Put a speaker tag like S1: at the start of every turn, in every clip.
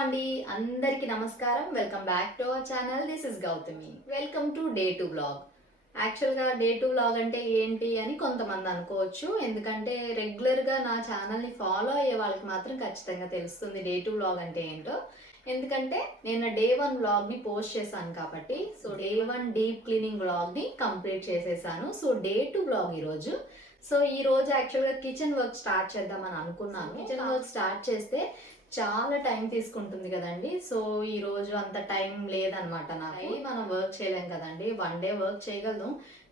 S1: అండి. అందరికీ నమస్కారం. Welcome back to our channel this is Gowthami welcome to day two vlog యాక్చువల్గా day two blog అంటే ఏంటి అని కొంతమంది అనుకోవచ్చు. ఎందుకంటే రెగ్యులర్గా నా ఛానల్ని ఫాలో అయ్యే వాళ్ళకి మాత్రం ఖచ్చితంగా తెలుస్తుంది డే టు బ్లాగ్ అంటే ఏంటో. ఎందుకంటే నేను డే వన్ బ్లాగ్ని పోస్ట్ చేశాను కాబట్టి so day one deep cleaning బ్లాగ్ని complete చేసేసాను సో డే టు బ్లాగ్ ఈరోజు. సో ఈ రోజు యాక్చువల్గా కిచెన్ వర్క్ స్టార్ట్ చేద్దామని అనుకున్నాను. కిచెన్ వర్క్ స్టార్ట్ చేస్తే చాలా టైం తీసుకుంటుంది కదండి. సో ఈ రోజు అంత టైం లేదనమాట నాకు. మనం వర్క్ చేయలేం కదండి. వన్ డే వర్క్ చేయగలను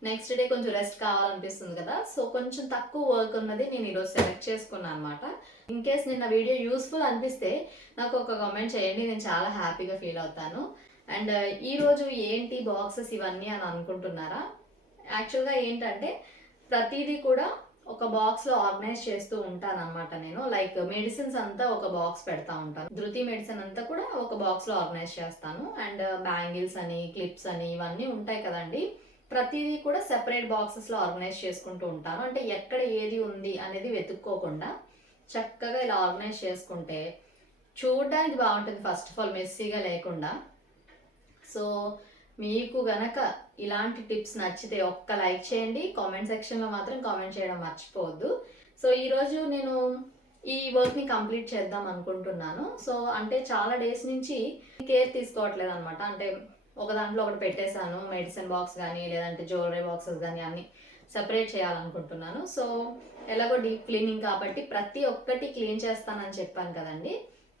S1: నెక్స్ట్ డే కొంచెం రెస్ట్ కావాలనిపిస్తుంది కదా. సో కొంచెం తక్కువ వర్క్ ఉన్నది నేను ఈరోజు సెలెక్ట్ చేసుకున్నాను అనమాట ఇన్ కేస్ నిన్న వీడియో యూస్ఫుల్ అనిపిస్తే నాకు ఒక కామెంట్ చేయండి. నేను చాలా హ్యాపీగా ఫీల్ అవుతాను. అండ్ ఈ రోజు ఏంటి బాక్సెస్ ఇవన్నీ అని అనుకుంటున్నారా? యాక్చువల్గా ఏంటంటే ప్రతిదీ కూడా ఒక బాక్స్లో ఆర్గనైజ్ చేస్తూ ఉంటాను అనమాట నేను. లైక్ మెడిసిన్స్ అంతా ఒక బాక్స్ పెడతా ఉంటాను. ధృతి మెడిసిన్ అంతా కూడా ఒక బాక్స్లో ఆర్గనైజ్ చేస్తాను. అండ్ బ్యాంగిల్స్ uh, అని క్లిప్స్ అని ఇవన్నీ ఉంటాయి కదండి. ప్రతిదీ కూడా సెపరేట్ బాక్సెస్లో ఆర్గనైజ్ చేసుకుంటూ ఉంటాను. అంటే ఎక్కడ ఏది ఉంది అనేది వెతుక్కోకుండా చక్కగా ఇలా ఆర్గనైజ్ చేసుకుంటే చూడడానికి బాగుంటుంది. ఫస్ట్ ఆఫ్ ఆల్ మెస్సీగా లేకుండా. సో మీకు గనక ఇలాంటి టిప్స్ నచ్చితే ఒక్క లైక్ చేయండి. కామెంట్ సెక్షన్లో మాత్రం కామెంట్ చేయడం మర్చిపోవద్దు. సో ఈరోజు నేను ఈ వర్క్ని కంప్లీట్ చేద్దాం అనుకుంటున్నాను. సో అంటే చాలా డేస్ నుంచి కేర్ తీసుకోవట్లేదు అనమాట అంటే ఒక దాంట్లో ఒకటి పెట్టేశాను. మెడిసిన్ బాక్స్ కానీ లేదంటే జ్యువెలరీ బాక్సెస్ కానీ అన్ని సెపరేట్ చేయాలనుకుంటున్నాను. సో ఎలాగో డీప్ క్లీనింగ్ కాబట్టి ప్రతి ఒక్కటి క్లీన్ చేస్తానని చెప్పాను కదండి.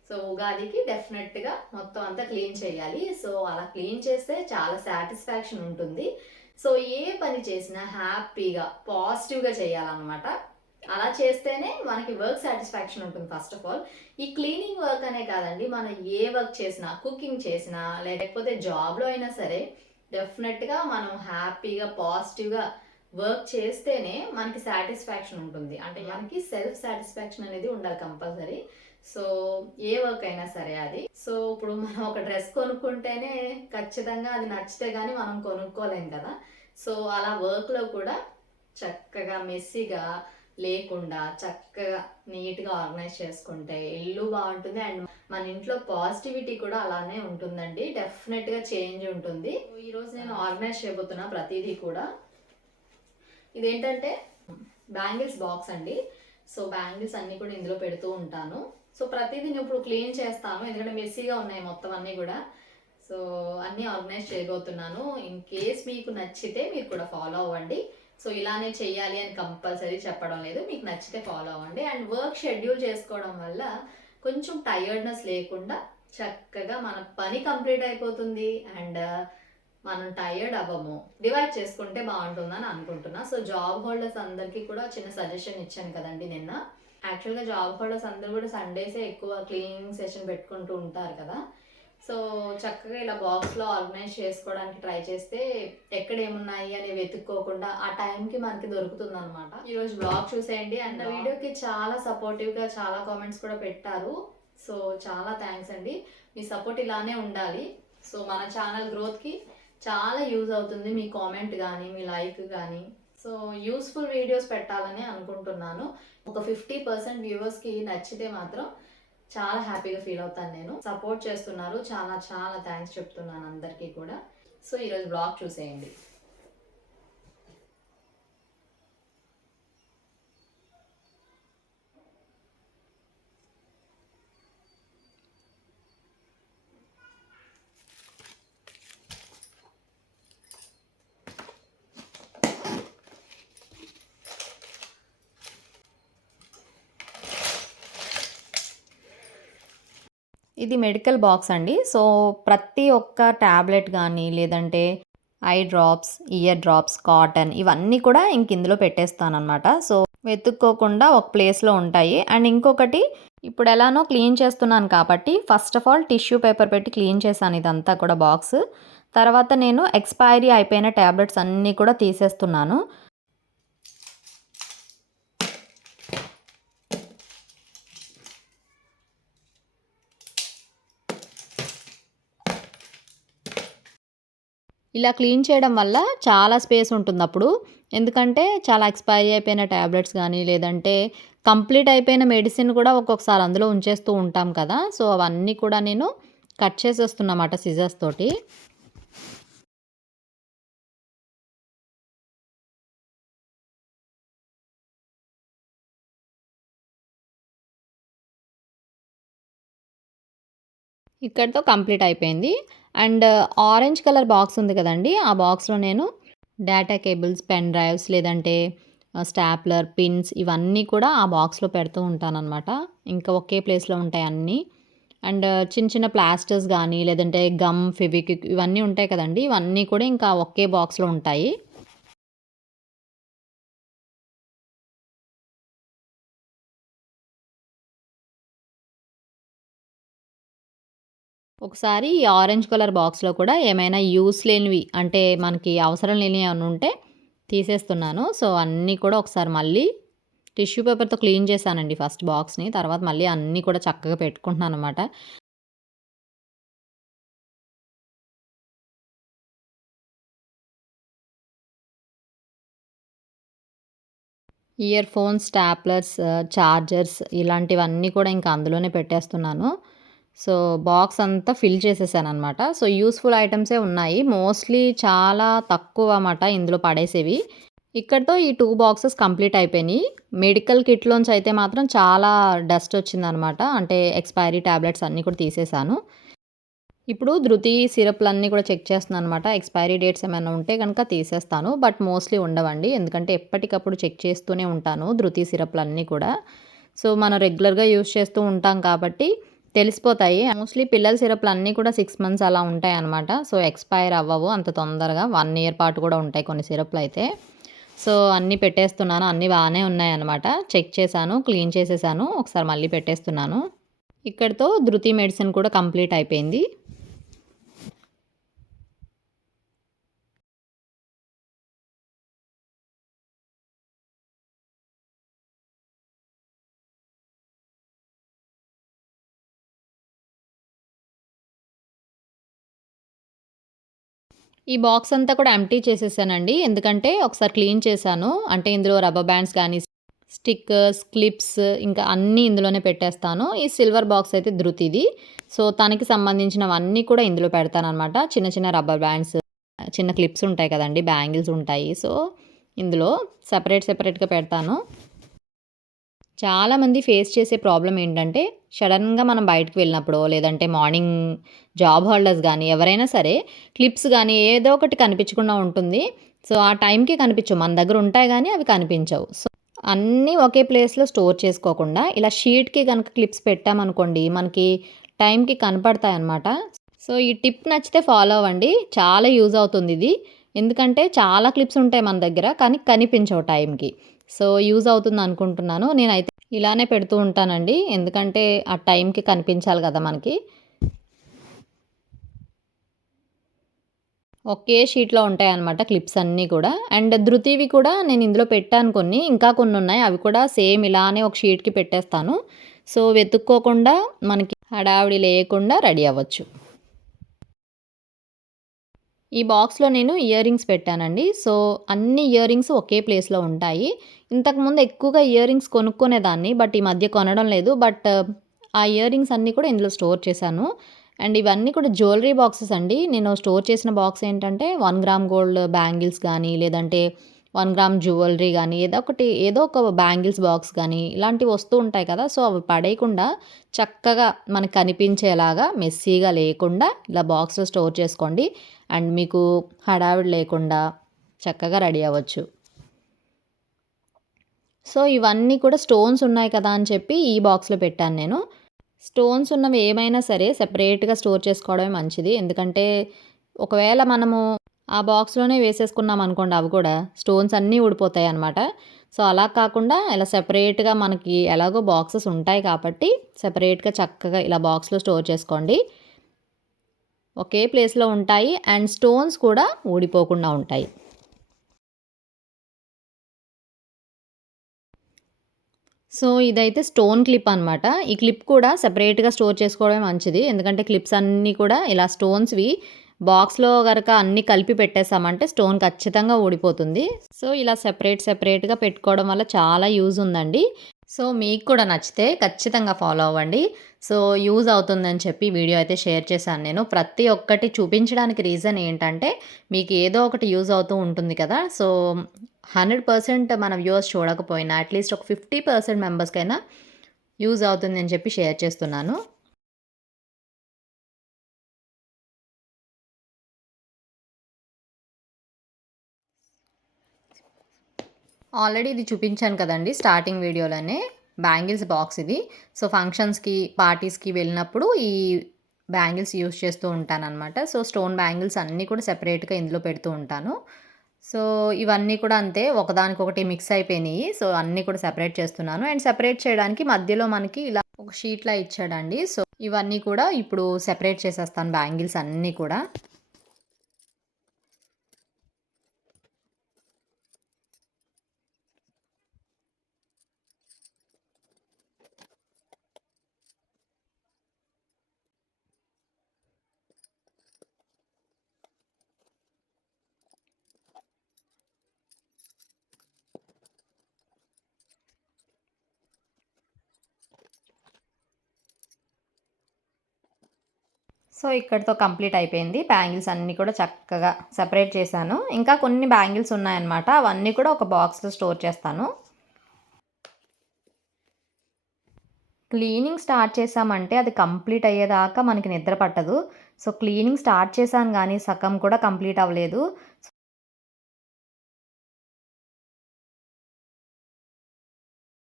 S1: సో ఉగాదికి డెఫినెట్గా మొత్తం అంతా క్లీన్ చేయాలి. సో అలా క్లీన్ చేస్తే చాలా సాటిస్ఫాక్షన్ ఉంటుంది. సో ఏ పని చేసినా హ్యాపీగా పాజిటివ్గా చేయాలన్నమాట. అలా చేస్తేనే మనకి వర్క్ సాటిస్ఫాక్షన్ ఉంటుంది ఫస్ట్ ఆఫ్ ఆల్. ఈ క్లీనింగ్ వర్క్ అనే కాదండి మనం ఏ వర్క్ చేసినా కుకింగ్ చేసినా లేకపోతే జాబ్లో అయినా సరే డెఫినెట్గా మనం హ్యాపీగా పాజిటివ్గా వర్క్ చేస్తేనే మనకి సాటిస్ఫాక్షన్ ఉంటుంది. అంటే మనకి సెల్ఫ్ సాటిస్ఫాక్షన్ అనేది ఉండాలి కంపల్సరీ. సో ఏ వర్క్ అయినా సరే అది. సో ఇప్పుడు మనం ఒక డ్రెస్ కొనుక్కుంటేనే ఖచ్చితంగా అది నచ్చితే కానీ మనం కొనుక్కోలేం కదా. సో అలా వర్క్లో కూడా చక్కగా మెస్సీగా లేకుండా చక్కగా నీట్గా ఆర్గనైజ్ చేసుకుంటే ఇల్లు బాగుంటుంది అండ్ మన ఇంట్లో పాజిటివిటీ కూడా అలానే ఉంటుందండి. డెఫినెట్గా చేంజ్ ఉంటుంది. ఈరోజు నేను ఆర్గనైజ్ చేయబోతున్నా ప్రతిదీ కూడా ఇదేంటంటే బ్యాంగిల్స్ బాక్స్ అండి. సో బ్యాంగిల్స్ అన్నీ కూడా ఇందులో పెడుతూ ఉంటాను. సో ప్రతిదీ నేను ఇప్పుడు క్లీన్ చేస్తాను ఎందుకంటే మెస్సీగా ఉన్నాయి మొత్తం అన్నీ కూడా. సో అన్నీ ఆర్గనైజ్ చేయబోతున్నాను. ఇన్ కేస్ మీకు నచ్చితే మీరు కూడా ఫాలో అవ్వండి. సో ఇలానే చేయాలి అని కంపల్సరీ చెప్పడం లేదు. మీకు నచ్చితే ఫాలో అవ్వండి. అండ్ వర్క్ షెడ్యూల్ చేసుకోవడం వల్ల కొంచెం టైర్డ్నెస్ లేకుండా చక్కగా మన పని కంప్లీట్ అయిపోతుంది. అండ్ మనం టైర్డ్ అవ్వము. డివైడ్ చేసుకుంటే బాగుంటుందని అనుకుంటున్నా. సో జాబ్ హోల్డర్స్ అందరికీ కూడా చిన్న సజెషన్ ఇచ్చాను కదండి నిన్న. యాక్చువల్గా జాబ్ హోల్డర్స్ అందరూ కూడా సండేసే ఎక్కువ క్లీనింగ్ సెషన్ పెట్టుకుంటూ ఉంటారు కదా. సో చక్కగా ఇలా బాక్స్లో ఆర్గనైజ్ చేసుకోవడానికి ట్రై చేస్తే ఎక్కడ ఏమున్నాయి అని వెతుక్కోకుండా ఆ టైంకి మనకి దొరుకుతుంది అనమాట ఈరోజు బ్లాగ్ చూసేయండి. అండ్ వీడియోకి చాలా సపోర్టివ్గా చాలా కామెంట్స్ కూడా పెట్టారు. సో చాలా థ్యాంక్స్ అండి. మీ సపోర్ట్ ఇలానే ఉండాలి. సో మన ఛానల్ గ్రోత్కి చాలా యూజ్ అవుతుంది మీ కామెంట్ కానీ మీ లైక్ కానీ సో యూస్ఫుల్ వీడియోస్ పెట్టాలని అనుకుంటున్నాను. ఒక ఫిఫ్టీ పర్సెంట్ వ్యూవర్స్కి నచ్చితే మాత్రం చాలా హ్యాపీగా ఫీల్ అవుతాను నేను. సపోర్ట్ చేస్తున్నారు. చాలా చాలా థ్యాంక్స్ చెప్తున్నాను అందరికీ కూడా. సో ఈరోజు బ్లాగ్ చూసేయండి. ఇది మెడికల్ బాక్స్ అండి. సో ప్రతి ఒక్క ట్యాబ్లెట్ కానీ లేదంటే eye drops ear drops cotton ఇవన్నీ కూడా ఇంక ఇందులో పెట్టేస్తానమాట సో వెతుక్కోకుండా ఒక ప్లేస్లో ఉంటాయి. అండ్ ఇంకొకటి ఇప్పుడు ఎలానో క్లీన్ చేస్తున్నాను కాబట్టి first of all tissue paper పెట్టి క్లీన్ చేశాను ఇదంతా కూడా బాక్స్ తర్వాత నేను ఎక్స్పైరీ అయిపోయిన ట్యాబ్లెట్స్ అన్నీ కూడా తీసేస్తున్నాను. ఇలా క్లీన్ చేయడం వల్ల చాలా స్పేస్ ఉంటుంది అప్పుడు ఎందుకంటే చాలా ఎక్స్పైరీ అయిపోయిన ట్యాబ్లెట్స్ కానీ లేదంటే కంప్లీట్ అయిపోయిన మెడిసిన్ కూడా ఒక్కొక్కసారి అందులో ఉంచేస్తూ ఉంటాం కదా. సో అవన్నీ కూడా నేను కట్ చేసేస్తున్నమాట సిజర్స్ తోటి. ఇక్కడితో కంప్లీట్ అయిపోయింది. అండ్ ఆరెంజ్ కలర్ బాక్స్ ఉంది కదండి. ఆ బాక్స్లో నేను డేటా కేబుల్స్ పెన్ డ్రైవ్స్ లేదంటే స్టాప్లర్ పిన్స్ ఇవన్నీ కూడా ఆ బాక్స్లో పెడుతూ ఉంటానన్నమాట. ఇంకా ఒకే ప్లేస్లో ఉంటాయి అన్నీ. అండ్ చిన్న చిన్న ప్లాస్టర్స్ కానీ లేదంటే గమ్ ఫెవిక్విక్ ఇవన్నీ ఉంటాయి కదండి. ఇవన్నీ కూడా ఇంకా ఒకే బాక్స్లో ఉంటాయి. ఒకసారి ఈ ఆరెంజ్ కలర్ బాక్స్లో కూడా ఏమైనా యూస్ లేనివి అంటే మనకి అవసరం లేనివి ఏమైనా ఉంటే తీసేస్తున్నాను. సో అన్నీ కూడా ఒకసారి మళ్ళీ టిష్యూ పేపర్తో క్లీన్ చేశానండి ఫస్ట్ బాక్స్ని. తర్వాత మళ్ళీ అన్నీ కూడా చక్కగా పెట్టుకుంటున్నాను అనమాట ఇయర్ ఫోన్స్ స్టాప్లర్స్ చార్జర్స్ ఇలాంటివన్నీ కూడా ఇంకా అందులోనే పెట్టేస్తున్నాను. సో బాక్స్ అంతా ఫిల్ చేసేసాను అనమాట సో యూస్ఫుల్ ఐటమ్సే ఉన్నాయి. మోస్ట్లీ చాలా తక్కువ అన్నమాట ఇందులో పడేసేవి. ఇక్కడతో ఈ టూ బాక్సెస్ కంప్లీట్ అయిపోయినాయి. మెడికల్ కిట్లోంచి అయితే మాత్రం చాలా డస్ట్ వచ్చిందనమాట అంటే ఎక్స్పైరీ ట్యాబ్లెట్స్ అన్నీ కూడా తీసేసాను. ఇప్పుడు ధృతి సిరప్లు అన్నీ కూడా చెక్ చేస్తున్నాను అనమాట ఎక్స్పైరీ డేట్స్ ఏమైనా ఉంటే కనుక తీసేస్తాను. బట్ మోస్ట్లీ ఉండవండి. ఎందుకంటే ఎప్పటికప్పుడు చెక్ చేస్తూనే ఉంటాను ధృతి సిరప్లన్నీ కూడా. సో మనం రెగ్యులర్గా యూస్ చేస్తూ ఉంటాం కాబట్టి తెలిసిపోతాయి. మోస్ట్లీ పిల్లల సిరప్లు అన్నీ కూడా సిక్స్ మంత్స్ అలా ఉంటాయి అనమాట సో ఎక్స్పైర్ అవ్వవు అంత తొందరగా. వన్ ఇయర్ పాటు కూడా ఉంటాయి కొన్ని సిరప్లు అయితే. సో అన్నీ పెట్టేస్తున్నాను. అన్నీ బాగానే ఉన్నాయన్నమాట. చెక్ చేశాను క్లీన్ చేసేసాను. ఒకసారి మళ్ళీ పెట్టేస్తున్నాను. ఇక్కడితో ధృతి మెడిసిన్ కూడా కంప్లీట్ అయిపోయింది. ఈ బాక్స్ అంతా కూడా ఎంటీ చేసేసానండి. ఎందుకంటే ఒకసారి క్లీన్ చేశాను. అంటే ఇందులో రబ్బర్ బ్యాండ్స్ కానీ స్టిక్కర్స్ క్లిప్స్ ఇంకా అన్నీ ఇందులోనే పెట్టేస్తాను. ఈ సిల్వర్ బాక్స్ అయితే ధృతిది. సో తనకి సంబంధించినవన్నీ కూడా ఇందులో పెడతాను అనమాట చిన్న చిన్న రబ్బర్ బ్యాండ్స్ చిన్న క్లిప్స్ ఉంటాయి కదండి బ్యాంగిల్స్ ఉంటాయి. సో ఇందులో సపరేట్ సపరేట్గా పెడతాను. చాలామంది ఫేస్ చేసే ప్రాబ్లం ఏంటంటే సడన్గా మనం బయటకు వెళ్ళినప్పుడు లేదంటే మార్నింగ్ జాబ్ హోల్డర్స్ కానీ ఎవరైనా సరే క్లిప్స్ కానీ ఏదో ఒకటి కనిపించకుండా ఉంటుంది. సో ఆ టైంకి కనిపించవు. మన దగ్గర ఉంటాయి కానీ అవి కనిపించవు. సో అన్నీ ఒకే ప్లేస్లో స్టోర్ చేసుకోకుండా ఇలా షీట్కి కనుక క్లిప్స్ పెట్టామనుకోండి మనకి టైంకి కనపడతాయి అన్నమాట సో ఈ టిప్ నచ్చితే ఫాలో అవ్వండి. చాలా యూజ్ అవుతుంది ఇది. ఎందుకంటే చాలా క్లిప్స్ ఉంటాయి మన దగ్గర కానీ కనిపించవు టైంకి సో యూజ్ అవుతుంది అనుకుంటున్నాను. నేనైతే ఇలానే పెడుతూ ఉంటానండి. ఎందుకంటే ఆ టైంకి కనిపించాలి కదా మనకి. ఒకే షీట్లో ఉంటాయన్నమాట క్లిప్స్ అన్నీ కూడా. అండ్ ధృతివి కూడా నేను ఇందులో పెట్టాను కొన్ని. ఇంకా కొన్ని ఉన్నాయి. అవి కూడా సేమ్ ఇలానే ఒక షీట్కి పెట్టేస్తాను. సో వెతుక్కోకుండా మనకి హడావిడి లేకుండా రెడీ అవ్వచ్చు. ఈ బాక్స్లో నేను ఇయర్ రింగ్స్ పెట్టానండి. సో అన్ని ఇయర్ రింగ్స్ ఒకే ప్లేస్లో ఉంటాయి. ఇంతకుముందు ఎక్కువగా ఇయర్ రింగ్స్ కొనుక్కునేదాన్ని బట్ ఈ మధ్య కొనడం లేదు. బట్ ఆ ఇయర్ రింగ్స్ అన్నీ కూడా ఇందులో స్టోర్ చేశాను. అండ్ ఇవన్నీ కూడా జ్యువెలరీ బాక్సెస్ అండి. నేను స్టోర్ చేసిన బాక్స్ ఏంటంటే వన్ గ్రామ్ గోల్డ్ బ్యాంగిల్స్ కానీ లేదంటే వన్ గ్రామ్ జ్యువెలరీ కానీ ఏదో ఒకటి ఏదో ఒక బ్యాంగిల్స్ బాక్స్ కానీ ఇలాంటివి వస్తూ ఉంటాయి కదా. సో అవి పడేయకుండా చక్కగా మనకు కనిపించేలాగా మెస్సీగా లేకుండా ఇలా బాక్స్లో స్టోర్ చేసుకోండి. అండ్ మీకు హడావిడి లేకుండా చక్కగా రెడీ అవ్వచ్చు. సో ఇవన్నీ కూడా స్టోన్స్ ఉన్నాయి కదా అని చెప్పి ఈ బాక్స్లో పెట్టాను నేను. స్టోన్స్ ఉన్నవి ఏమైనా సరే సెపరేట్గా స్టోర్ చేసుకోవడమే మంచిది. ఎందుకంటే ఒకవేళ మనము ఆ బాక్స్లోనే వేసేసుకున్నాం అనుకోండి అవి కూడా స్టోన్స్ అన్నీ ఊడిపోతాయి అనమాట సో అలా కాకుండా ఇలా సెపరేట్గా మనకి ఎలాగో బాక్సెస్ ఉంటాయి కాబట్టి సెపరేట్గా చక్కగా ఇలా బాక్స్లో స్టోర్ చేసుకోండి. ఒకే ప్లేస్లో ఉంటాయి అండ్ స్టోన్స్ కూడా ఊడిపోకుండా ఉంటాయి. సో ఇదైతే స్టోన్ క్లిప్ అనమాట ఈ క్లిప్ కూడా సెపరేట్గా స్టోర్ చేసుకోవడమే మంచిది. ఎందుకంటే క్లిప్స్ అన్నీ కూడా ఇలా స్టోన్స్వి బాక్స్లో కనుక అన్నీ కలిపి పెట్టేసామంటే స్టోన్ ఖచ్చితంగా ఊడిపోతుంది. సో ఇలా సెపరేట్ సెపరేట్గా పెట్టుకోవడం వల్ల చాలా యూజ్ ఉందండి. సో మీకు కూడా నచ్చితే ఖచ్చితంగా ఫాలో అవ్వండి. సో యూజ్ అవుతుందని చెప్పి వీడియో అయితే షేర్ చేశాను నేను. ప్రతి ఒక్కటి చూపించడానికి రీజన్ ఏంటంటే మీకు ఏదో ఒకటి యూజ్ అవుతూ ఉంటుంది కదా సో హండ్రెడ్ పర్సెంట్ మన వ్యూవర్స్ చూడకపోయినా అట్లీస్ట్ ఒక ఫిఫ్టీ పర్సెంట్ మెంబర్స్కైనా యూజ్ అవుతుంది అని చెప్పి షేర్ చేస్తున్నాను. ఆల్రెడీ ఇది చూపించాను కదండి స్టార్టింగ్ వీడియోలోనే. బ్యాంగిల్స్ బాక్స్ ఇది సో ఫంక్షన్స్కి పార్టీస్కి వెళ్ళినప్పుడు ఈ బ్యాంగిల్స్ యూస్ చేస్తూ ఉంటానన్నమాట. సో స్టోన్ బ్యాంగిల్స్ అన్నీ కూడా సెపరేట్గా ఇందులో పెడుతూ ఉంటాను. సో ఇవన్నీ కూడా అంతే ఒకదానికొకటి మిక్స్ అయిపోయినాయి. సో అన్నీ కూడా సెపరేట్ చేస్తున్నాను. అండ్ సెపరేట్ చేయడానికి మధ్యలో మనకి ఇలా ఒక షీట్లా ఇచ్చాడండి. సో ఇవన్నీ కూడా ఇప్పుడు సెపరేట్ చేసేస్తాను బ్యాంగిల్స్ అన్నీ కూడా. సో ఇక్కడితో కంప్లీట్ అయిపోయింది. బ్యాంగిల్స్ అన్నీ కూడా చక్కగా సెపరేట్ చేశాను. ఇంకా కొన్ని బ్యాంగిల్స్ ఉన్నాయన్నమాట. అవన్నీ కూడా ఒక బాక్స్లో స్టోర్ చేస్తాను. క్లీనింగ్ స్టార్ట్ చేసామంటే అది కంప్లీట్ అయ్యేదాకా మనకి నిద్ర పట్టదు. సో క్లీనింగ్ స్టార్ట్ చేశాను కానీ సగం కూడా కంప్లీట్ అవ్వలేదు.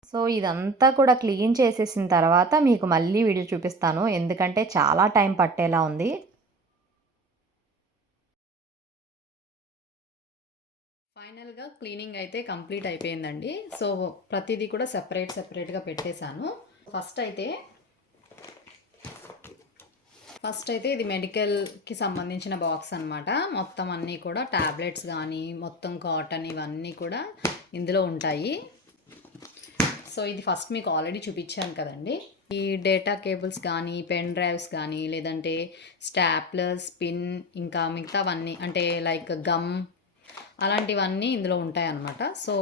S1: సో ఇదంతా కూడా క్లీన్ చేసేసిన తర్వాత మీకు మళ్ళీ వీడియో చూపిస్తాను. ఎందుకంటే చాలా టైం పట్టేలా ఉంది. ఫైనల్గా క్లీనింగ్ అయితే కంప్లీట్ అయిపోయిందండి. సో ప్రతిదీ కూడా సెపరేట్ సెపరేట్గా పెట్టేశాను. ఫస్ట్ అయితే ఫస్ట్ అయితే ఇది మెడికల్కి సంబంధించిన బాక్స్ అనమాట మొత్తం అన్నీ కూడా ట్యాబ్లెట్స్ కానీ మొత్తం కాటన్ ఇవన్నీ కూడా ఇందులో ఉంటాయి. సో ఇది ఫస్ట్ మీకు ఆల్రెడీ చూపించాను కదండి. ఈ డేటా కేబుల్స్ కానీ పెన్ డ్రైవ్స్ కానీ లేదంటే స్టాప్లర్స్ పిన్ ఇంకా మిగతావన్నీ అంటే లైక్ గమ్ అలాంటివన్నీ ఇందులో ఉంటాయన్నమాట. సో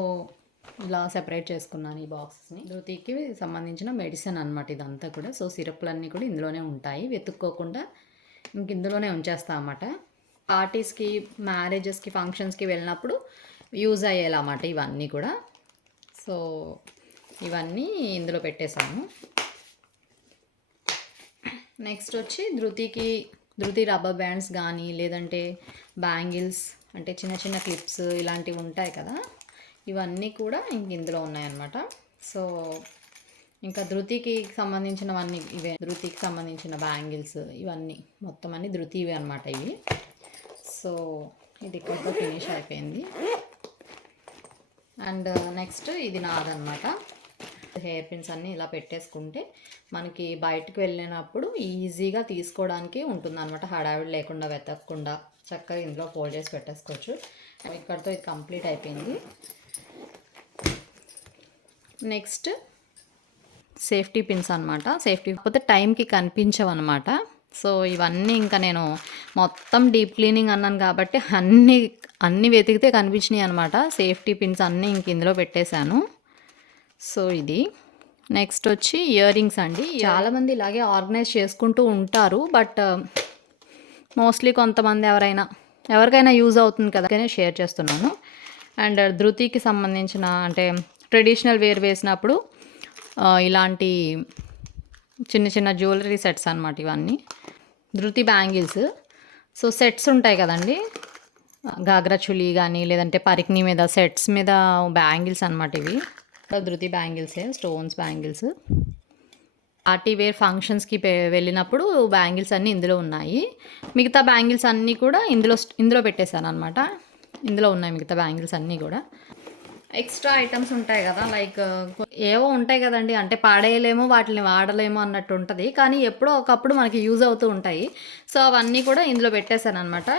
S1: ఇలా సెపరేట్ చేసుకున్నాను ఈ బాక్సెస్ని. ధృతికి సంబంధించిన మెడిసిన్ అనమాట ఇదంతా కూడా. సో సిరప్లన్నీ కూడా ఇందులోనే ఉంటాయి. వెతుక్కోకుండా ఇంక ఇందులోనే ఉంచేస్తా అన్నమాట. పార్టీస్కి మ్యారేజెస్కి ఫంక్షన్స్కి వెళ్ళినప్పుడు యూజ్ అయ్యేలా అన్నమాట ఇవన్నీ కూడా. సో ఇవన్నీ ఇందులో పెట్టేశాము నెక్స్ట్ వచ్చి ధృతికి ధృతి రబ్బర్ బ్యాండ్స్ కానీ లేదంటే బ్యాంగిల్స్ అంటే చిన్న చిన్న క్లిప్స్ ఇలాంటివి ఉంటాయి కదా ఇవన్నీ కూడా ఇంక ఇందులో ఉన్నాయన్నమాట. సో ఇంకా ధృతికి సంబంధించినవన్నీ ఇవే. ధృతికి సంబంధించిన బ్యాంగిల్స్ ఇవన్నీ. మొత్తం అన్ని ధృతివి అనమాట ఇవి. సో ఇది ఇక్కడితో ఫినిష్ అయిపోయింది. అండ్ నెక్స్ట్ uh, ఇది నాదనమాట హెయిర్ పిన్స్ అన్నీ ఇలా పెట్టేసుకుంటే మనకి బయటకు వెళ్ళినప్పుడు ఈజీగా తీసుకోవడానికి ఉంటుంది అనమాట హడావిడి లేకుండా వెతకకుండా చక్కగా ఇందులో ఫోల్డ్ చేసి పెట్టేసుకోవచ్చు. ఇక్కడితో ఇది కంప్లీట్ అయిపోయింది. నెక్స్ట్ సేఫ్టీ పిన్స్ అనమాట సేఫ్టీ కాకపోతే టైంకి కనిపించవన్నమాట. సో ఇవన్నీ ఇంకా నేను మొత్తం డీప్ క్లీనింగ్ అన్నాను కాబట్టి అన్నీ అన్నీ వెతికితే కనిపించినాయి అనమాట సేఫ్టీ పిన్స్ అన్నీ ఇంక ఇందులో పెట్టేశాను. సో ఇది నెక్స్ట్ వచ్చి ఇయర్ రింగ్స్ అండి చాలామంది ఇలాగే ఆర్గనైజ్ చేసుకుంటూ ఉంటారు బట్ uh, మోస్ట్లీ కొంతమంది ఎవరైనా ఎవరికైనా యూజ్ అవుతుంది కదా షేర్ చేస్తున్నాను. అండ్ ధృతికి సంబంధించిన అంటే ట్రెడిషనల్ వేర్ వేసినప్పుడు uh, ఇలాంటి చిన్న చిన్న జ్యువెలరీ సెట్స్ అనమాట ఇవన్నీ. ధృతి బ్యాంగిల్స్. సో సెట్స్ ఉంటాయి కదండి. గాగ్రా చులి కానీ లేదంటే పరిక్ని మీద సెట్స్ మీద బ్యాంగిల్స్ అనమాట ఇవి. ధృతి బ్యాంగిల్సే స్టోన్స్ బ్యాంగిల్స్. పార్టీ వేర్ ఫంక్షన్స్కి వెళ్ళినప్పుడు బ్యాంగిల్స్ అన్నీ ఇందులో ఉన్నాయి. మిగతా బ్యాంగిల్స్ అన్నీ కూడా ఇందులో ఇందులో పెట్టేశాను అనమాట ఇందులో ఉన్నాయి మిగతా బ్యాంగిల్స్ అన్నీ కూడా. ఎక్స్ట్రా ఐటమ్స్ ఉంటాయి కదా లైక్ ఏవో ఉంటాయి కదండి. అంటే పాడేయలేము వాటిని వాడలేము అన్నట్టు ఉంటుంది. కానీ ఎప్పుడో ఒకప్పుడు మనకి యూజ్ అవుతూ ఉంటాయి. సో అవన్నీ కూడా ఇందులో పెట్టేశాను అనమాట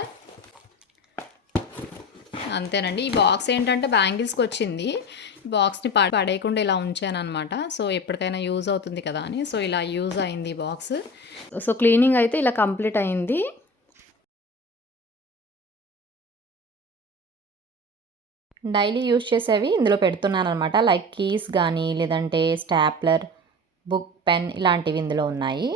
S1: అంతేనండి. ఈ బాక్స్ ఏంటంటే బ్యాంగిల్స్కి వచ్చింది. బాక్స్ని పడేయకుండా ఇలా ఉంచాను అనమాట సో ఎప్పటికైనా యూజ్ అవుతుంది కదా అని. సో ఇలా యూజ్ అయింది బాక్స్. సో క్లీనింగ్ అయితే ఇలా కంప్లీట్ అయింది. డైలీ యూజ్ చేసేవి ఇందులో పెడుతున్నాను అనమాట లైక్ కీస్ కానీ లేదంటే స్టాప్లర్ బుక్ పెన్ ఇలాంటివి ఇందులో ఉన్నాయి.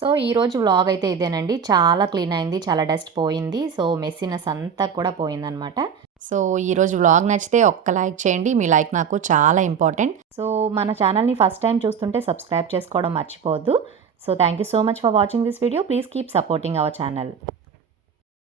S1: సో ఈరోజు వ్లాగ్ అయితే ఇదేనండి. చాలా క్లీన్ అయింది చాలా డస్ట్ పోయింది. సో మెస్సినస్ అంతా కూడా పోయిందనమాట సో ఈరోజు వ్లాగ్ నచ్చితే ఒక్క లైక్ చేయండి. మీ లైక్ నాకు చాలా ఇంపార్టెంట్. సో మన ఛానల్ని ఫస్ట్ టైం చూస్తుంటే సబ్స్క్రైబ్ చేసుకోవడం మర్చిపోవద్దు. So thank you so much for watching this video. Please keep supporting our channel.